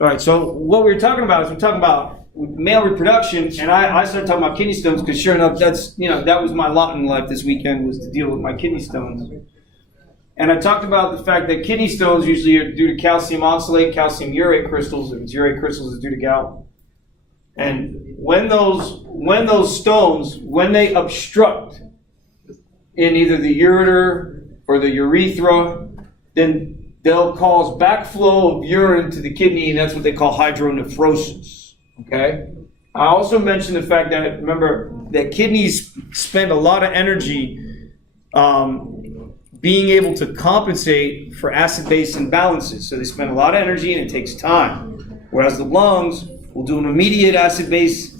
All right, so what we were talking about is we're talking about male reproduction, and I started talking about kidney stones because sure enough, that was my lot in life this weekend, was to deal with my kidney stones. And I talked about the fact that kidney stones usually are due to calcium oxalate, calcium urate crystals. If it's urate crystals, it's due to gout. And when those stones, when they obstruct in either the ureter or the urethra, then they'll cause backflow of urine to the kidney, and that's what they call hydronephrosis. Okay? I also mentioned the fact that, remember, that kidneys spend a lot of energy being able to compensate for acid-base imbalances. So they spend a lot of energy and it takes time. Whereas the lungs will do an immediate acid-base,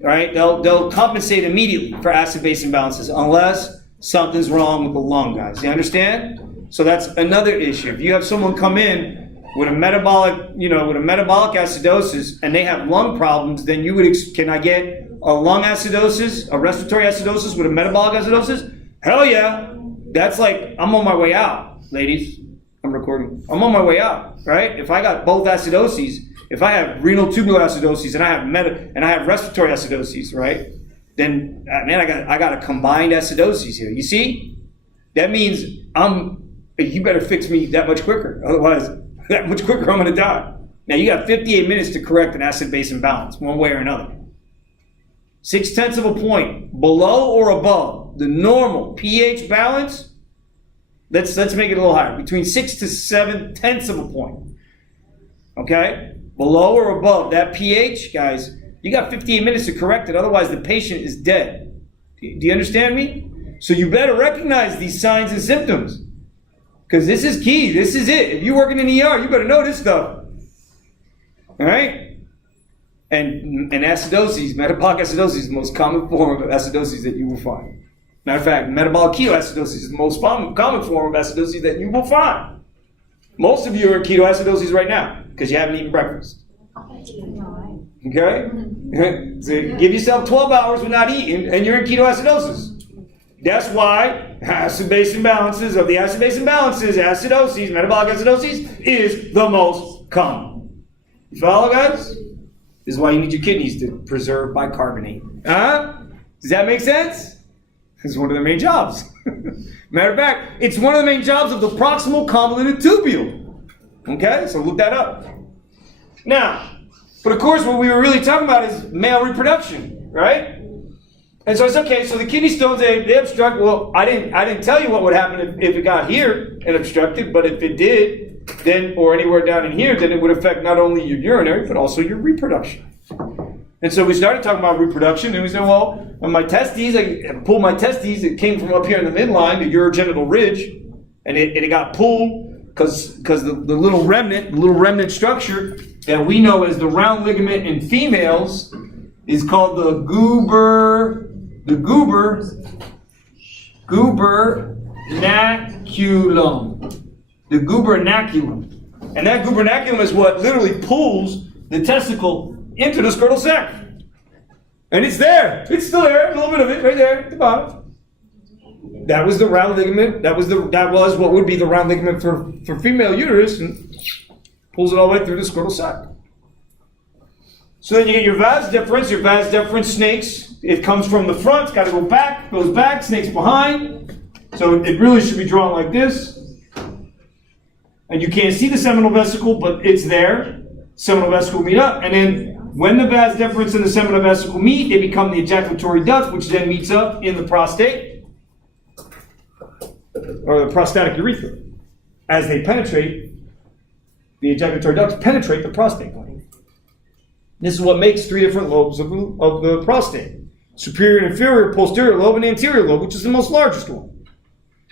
right? They'll compensate immediately for acid-base imbalances unless something's wrong with the lung, guys. You understand? So that's another issue. If you have someone come in with a metabolic acidosis and they have lung problems, then you would, can I get a lung acidosis, a respiratory acidosis with a metabolic acidosis? Hell yeah. That's like, I'm on my way out, ladies. I'm recording. I'm on my way out, right? If I got both acidoses, if I have renal tubular acidosis and I have respiratory acidosis, right? Then, man, I got a combined acidosis here. You see? That means you better fix me that much quicker. Otherwise, that much quicker I'm going to die. Now, you got 58 minutes to correct an acid-base imbalance, one way or another. 0.6 of a point below or above the normal pH balance. Let's make it a little higher. Between 6 to 7/10 of a point. Okay? Below or above that pH, guys, you got 58 minutes to correct it. Otherwise, the patient is dead. Do you understand me? So you better recognize these signs and symptoms. Because this is key. This is it. If you're working in the ER, you better know this stuff. All right? And acidosis, metabolic acidosis is the most common form of acidosis that you will find. Matter of fact, metabolic ketoacidosis is the most common form of acidosis that you will find. Most of you are in ketoacidosis right now because you haven't eaten breakfast. Okay? So give yourself 12 hours without eating and you're in ketoacidosis. That's why acid-base imbalances, acidosis, metabolic acidosis is the most common. You follow, guys? This is why you need your kidneys to preserve bicarbonate. Does that make sense? It's one of the main jobs. Matter of fact, it's one of the main jobs of the proximal convoluted tubule. Okay, so look that up. Now, but of course what we were really talking about is male reproduction, right? And so it's okay, so the kidney stones, they obstruct. Well, I didn't tell you what would happen if it got here and obstructed, but if it did, then, or anywhere down in here, then it would affect not only your urinary, but also your reproduction. And so we started talking about reproduction, and we said, well, on my testes, I pulled my testes, it came from up here in the midline, the urogenital ridge, and it got pulled because the little remnant structure that we know as the round ligament in females is called the gubernaculum. The gubernaculum. And that gubernaculum is what literally pulls the testicle into the scrotal sac. And it's there. It's still there. A little bit of it right there at the bottom. That was the round ligament. That was what would be the round ligament for female uterus, and pulls it all the way through the scrotal sac. So then you get your vas deferens snakes. It comes from the front, it's got to go back, goes back, snakes behind. So it really should be drawn like this. And you can't see the seminal vesicle, but it's there. Seminal vesicle meet up, and then when the vas deferens and the seminal vesicle meet, they become the ejaculatory duct, which then meets up in the prostate, or the prostatic urethra. As they penetrate, the ejaculatory ducts penetrate the prostate gland. This is what makes three different lobes of the prostate. Superior and inferior, posterior lobe, and anterior lobe, which is the most largest one.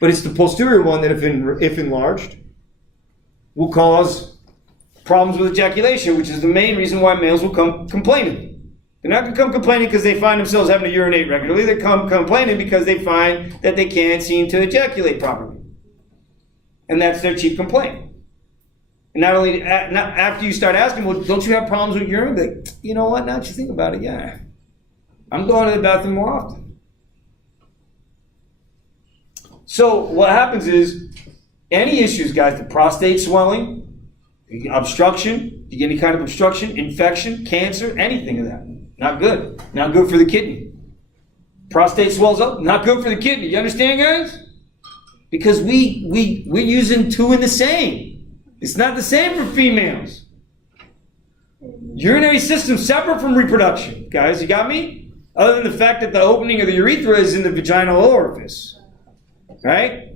But it's the posterior one that, if enlarged, will cause problems with ejaculation, which is the main reason why males will come complaining. They're not going to come complaining because they find themselves having to urinate regularly. They come complaining because they find that they can't seem to ejaculate properly. And that's their chief complaint. And not only, after you start asking, well, don't you have problems with urine? Like, you know what, now that you think about it, yeah. I'm going to the bathroom more often. So what happens is, any issues, guys, the prostate swelling, Obstruction, you get any kind of obstruction, infection, cancer, anything of that. Not good. Not good for the kidney. Prostate swells up, not good for the kidney. You understand, guys? Because we're using two in the same. It's not the same for females. Urinary system separate from reproduction. Guys, you got me? Other than the fact that the opening of the urethra is in the vaginal orifice. Right?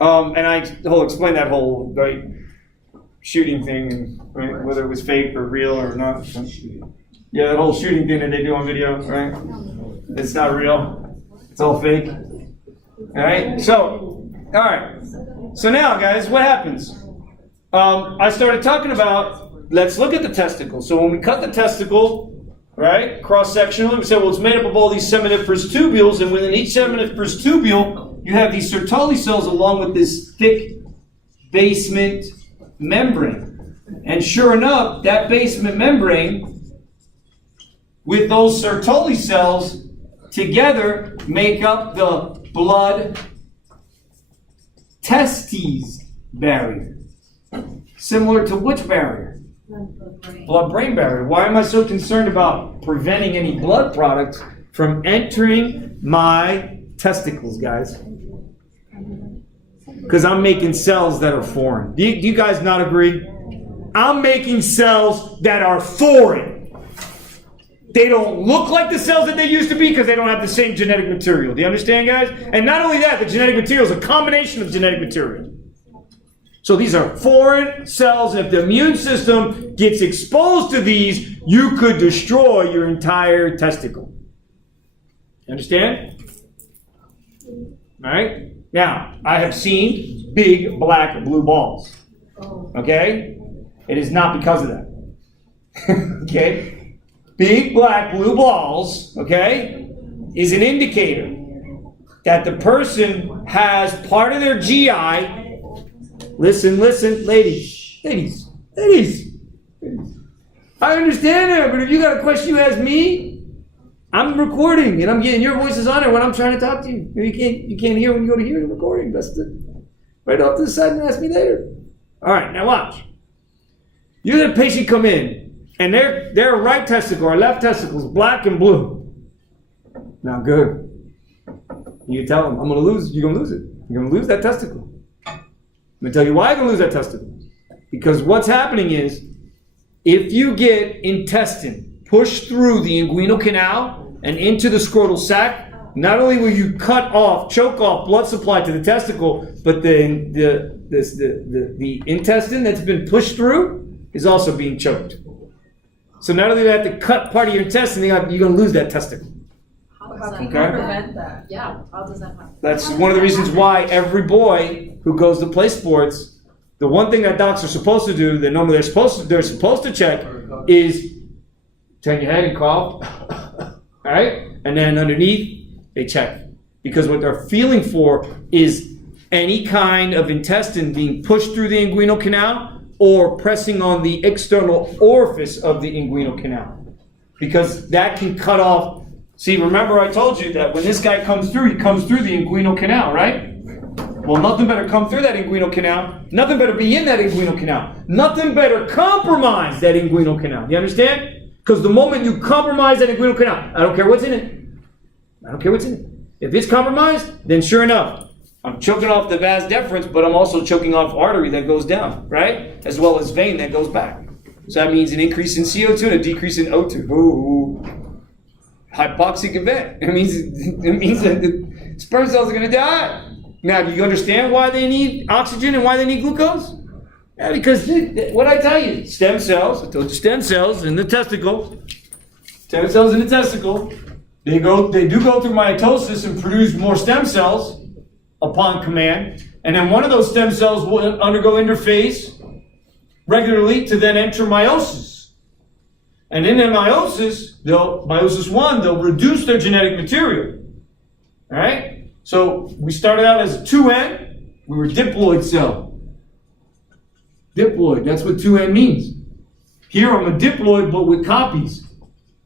And I explained that whole shooting thing, right? Whether it was fake or real or not. Yeah, that whole shooting thing that they do on video, right? It's not real. It's all fake. All right? So, all right. So now, guys, what happens? I started talking about, let's look at the testicle. So when we cut the testicle, right, cross-sectionally, we said, well, it's made up of all these seminiferous tubules, and within each seminiferous tubule, you have these Sertoli cells along with this thick basement membrane. And sure enough, that basement membrane with those Sertoli cells together make up the blood testes barrier. Similar to which barrier? Blood-brain barrier. Why am I so concerned about preventing any blood products from entering my testicles, guys? Because I'm making cells that are foreign. Do you guys not agree? I'm making cells that are foreign. They don't look like the cells that they used to be because they don't have the same genetic material. Do you understand, guys? And not only that, the genetic material is a combination of genetic material. So these are foreign cells, and if the immune system gets exposed to these, you could destroy your entire testicle. You understand? All right? Now, I have seen big black blue balls. Okay? It is not because of that. Okay? Big black blue balls, okay, is an indicator that the person has part of their GI. Listen, ladies. I understand that, but if you got a question you ask me, I'm recording and I'm getting your voices on it when I'm trying to talk to you. You can't hear when you go to hear the recording. That's right off to the side and ask me later. All right, now watch. You had a patient come in and their right testicle or left testicle is black and blue. Not good. You tell them, you're gonna lose it. You're gonna lose that testicle. I'm going to tell you why I'm going to lose that testicle. Because what's happening is, if you get intestine pushed through the inguinal canal and into the scrotal sac, not only will you choke off blood supply to the testicle, but then the intestine that's been pushed through is also being choked. So not only do you have to cut part of your intestine, you're going to lose that testicle. How can you prevent that? Yeah, how does that happen? That's one of the reasons why every boy who goes to play sports, the one thing that docs are supposed to do, that normally they're supposed to check, is turn your head and cough, all right? And then underneath, they check. Because what they're feeling for is any kind of intestine being pushed through the inguinal canal or pressing on the external orifice of the inguinal canal. Because that can cut off. See, remember I told you that when this guy comes through, he comes through the inguinal canal, right? Well, nothing better come through that inguinal canal. Nothing better be in that inguinal canal. Nothing better compromise that inguinal canal. You understand? Because the moment you compromise that inguinal canal, I don't care what's in it. If it's compromised, then sure enough, I'm choking off the vas deferens, but I'm also choking off artery that goes down, right? As well as vein that goes back. So that means an increase in CO2 and a decrease in O2. Ooh. Hypoxic event. It means that the sperm cells are going to die. Now, do you understand why they need oxygen and why they need glucose? Yeah, because what I tell you, stem cells. I told you stem cells in the testicle. Stem cells in the testicle. They do go through mitosis and produce more stem cells upon command, and then one of those stem cells will undergo interphase regularly to then enter meiosis. And in their meiosis, meiosis 1, they'll reduce their genetic material. All right? So we started out as a 2N. We were diploid cell. Diploid, that's what 2N means. Here I'm a diploid, but with copies.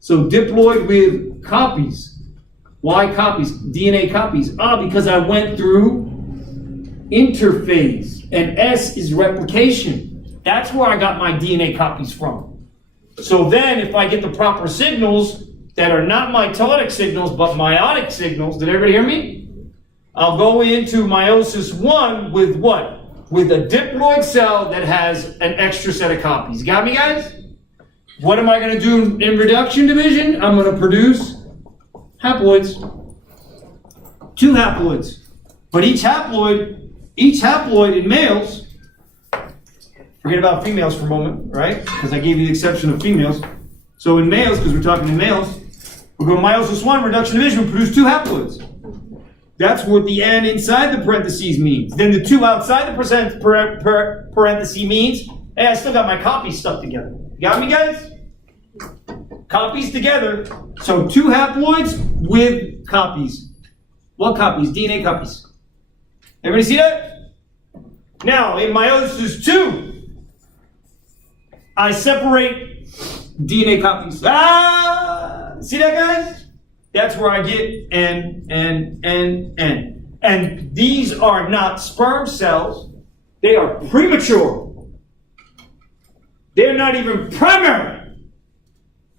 So diploid with copies. Why copies? DNA copies. Because I went through interphase. And S is replication. That's where I got my DNA copies from. So then if I get the proper signals that are not mitotic signals, but meiotic signals, did everybody hear me? I'll go into meiosis 1 with what? With a diploid cell that has an extra set of copies. Got me, guys? What am I going to do in reduction division? I'm going to produce haploids. 2 haploids. But each haploid in males, forget about females for a moment, right? Because I gave you the exception of females. So in males, because we're talking in males, we'll go meiosis 1, reduction division, we'll produce 2 haploids. That's what the N inside the parentheses means. Then the 2 outside the parenthesis means, hey, I still got my copies stuck together. Got me, guys? Copies together. So 2 haploids with copies. What copies? DNA copies. Everybody see that? Now, in meiosis 2, I separate DNA copies. See that, guys? That's where I get N. And these are not sperm cells. They are premature. They're not even primary.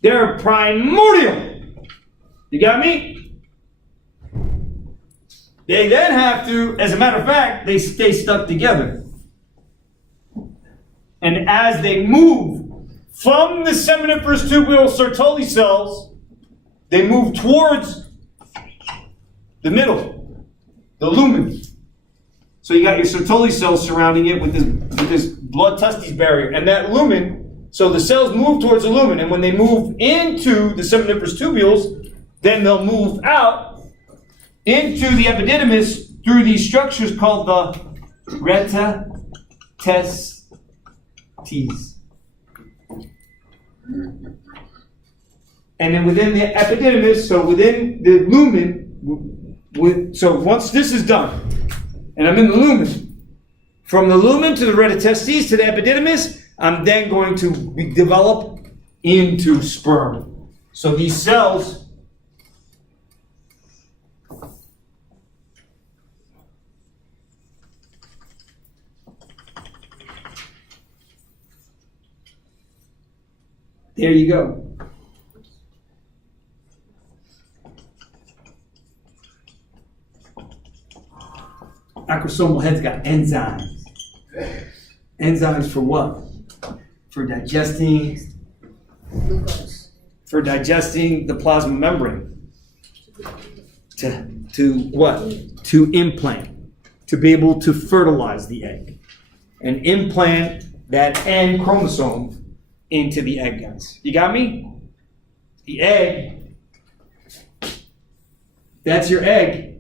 They're primordial. You got me? They then have to, as a matter of fact, they stay stuck together. And as they move from the seminiferous tubular Sertoli cells, they move towards the middle, the lumen. So you got your Sertoli cells surrounding it with this blood testes barrier. And that lumen, so the cells move towards the lumen. And when they move into the seminiferous tubules, then they'll move out into the epididymis through these structures called the retatestes. And then within the epididymis, so within the lumen, so once this is done, and I'm in the lumen, from the lumen to the retatestes to the epididymis, I'm then going to develop into sperm. So these cells there you go. Acrosomal head's got enzymes. Enzymes for what? For digesting. Glucose. For digesting the plasma membrane. To what? To implant. To be able to fertilize the egg. And implant that N chromosome into the egg, guys. You got me? The egg. That's your egg.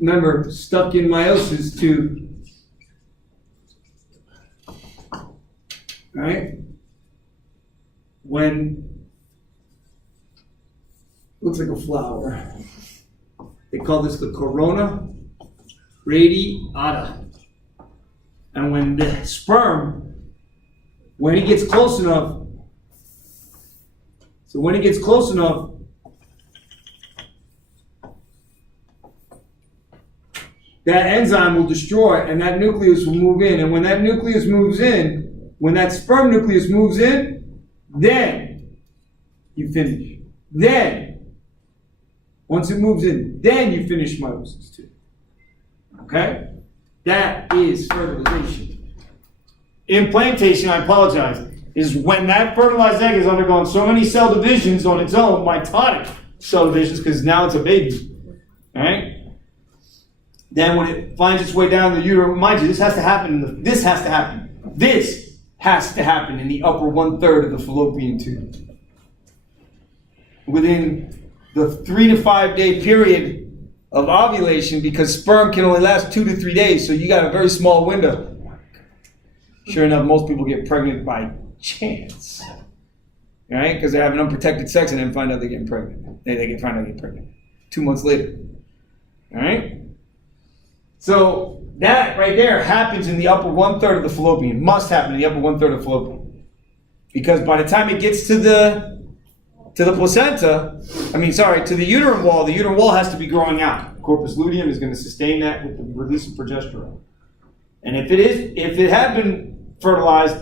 Remember, stuck in meiosis to, right? When, looks like a flower. They call this the corona radiata. And when the sperm, when it gets close enough, that enzyme will destroy and that nucleus will move in. And when that nucleus moves in, when that sperm nucleus moves in, then you finish. Then, once it moves in, then you finish meiosis 2. Okay? That is fertilization. Implantation, I apologize, is when that fertilized egg has undergone so many cell divisions on its own, mitotic cell divisions, because now it's a baby. All right? Then when it finds its way down the uterus, mind you, this has to happen. This has to happen in the upper 1/3 of the fallopian tube. Within the 3 to 5 day period of ovulation, because sperm can only last 2 to 3 days, so you got a very small window. Sure enough, most people get pregnant by chance, right? Because they're having unprotected sex and then find out they're getting pregnant. They find out they get pregnant 2 months later, all right? So that right there happens in the upper 1/3 of the fallopian. Must happen in the upper 1/3 of the fallopian, because by the time it gets to the placenta, to the uterine wall has to be growing out. Corpus luteum is going to sustain that with the release of progesterone. And if it had been fertilized,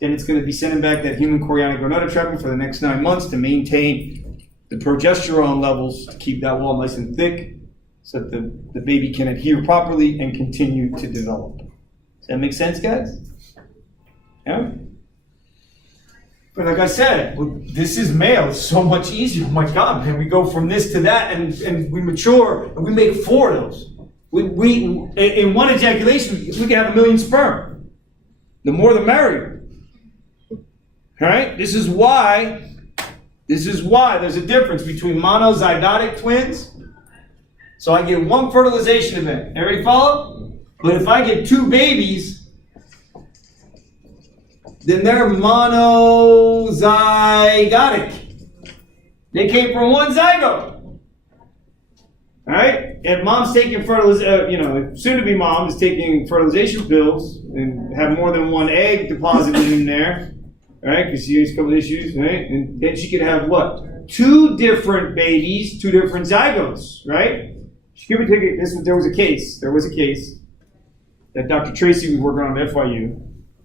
then it's going to be sending back that human chorionic gonadotropin for the next 9 months to maintain the progesterone levels to keep that wall nice and thick so that the baby can adhere properly and continue to develop. Does that make sense, guys? Yeah? But like I said, this is male. It's so much easier. Oh my God, man, we go from this to that and we mature and we make 4 of those. We in one ejaculation, we can have 1 million sperm. The more the merrier. All right? This is why there's a difference between monozygotic twins. So I get 1 fertilization event. Everybody follow? But if I get 2 babies, then they're monozygotic. They came from 1 zygote. Right? And mom's taking soon-to-be mom is taking fertilization pills and have more than 1 egg deposited in there, right? Because she has a couple issues, right? And then she could have what? 2 different babies, 2 different zygotes, right? She could be taking this. There was a case that Dr. Tracy was working on at FIU.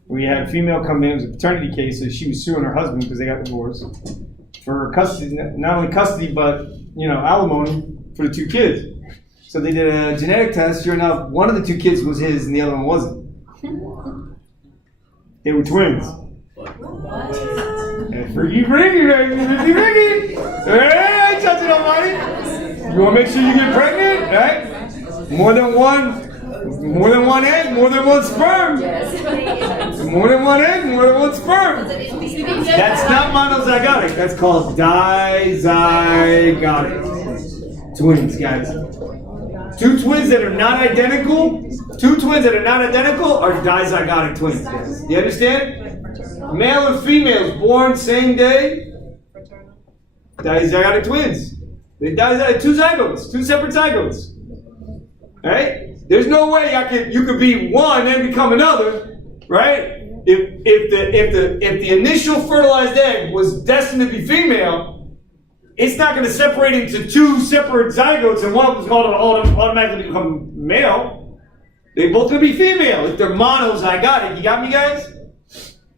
We had a female come in. It was a paternity case, so she was suing her husband because they got divorced for custody, not only custody but alimony for the 2 kids. So they did a genetic test. Sure enough, one of the 2 kids was his, and the other one wasn't. They were twins. And freaky, freaky. Hey, touch it almighty. You want to make sure you get pregnant, right? More than one egg, more than 1 sperm. More than 1 egg, more than 1 sperm. That's not monozygotic. That's called dizygotic. Twins, guys. 2 twins that are not identical. 2 twins that are not identical are dizygotic twins. Guys. You understand? Male and females born same day. Dizygotic twins. They 2 zygotes, 2 separate zygotes. All right? There's no way you could be one and become another, right? If the initial fertilized egg was destined to be female, it's not going to separate into 2 separate zygotes and one of them's going to automatically become male. They're both going to be female if they're monozygotic. You got me, guys?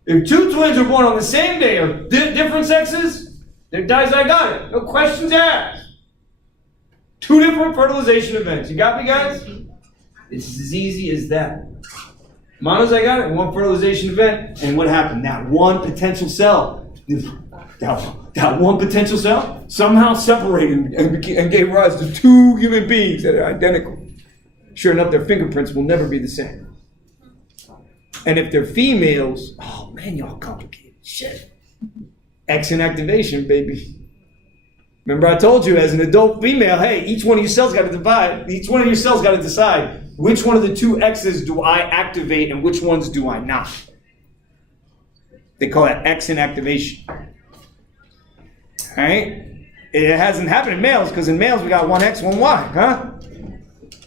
If 2 twins are born on the same day of different sexes, they're dizygotic. No questions asked. 2 different fertilization events. You got me, guys? It's as easy as that. Monozygotic, 1 fertilization event, and what happened? That 1 potential cell, that 1 potential cell somehow separated and gave rise to 2 human beings that are identical. Sure enough, their fingerprints will never be the same. And if they're females, oh man, y'all complicated shit. X inactivation, baby. Remember I told you, as an adult female, hey, each one of your cells got to divide. Each one of your cells got to decide which one of the 2 X's do I activate and which ones do I not. They call that X inactivation. All right? It hasn't happened in males because in males we got 1 X, 1 Y, huh?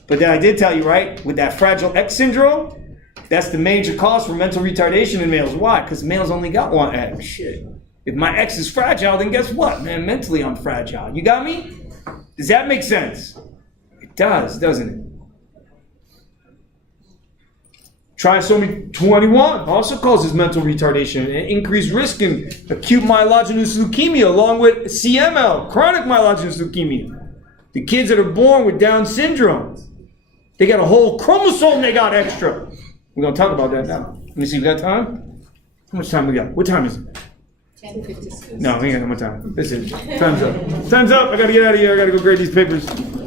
But then I did tell you, right, with that fragile X syndrome, that's the major cause for mental retardation in males. Why? Because males only got 1 X. Shit. If my X is fragile, then guess what, man? Mentally, I'm fragile. You got me? Does that make sense? It does, doesn't it? Trisomy 21 also causes mental retardation and increased risk in acute myelogenous leukemia, along with CML, chronic myelogenous leukemia. The kids that are born with Down syndrome, they got a whole chromosome they got extra. We're going to talk about that now. Let me see, we got time? How much time we got? What time is it? 10:56. No, we ain't got no more time. Listen, time's up. Time's up. I gotta get out of here. I gotta go grade these papers.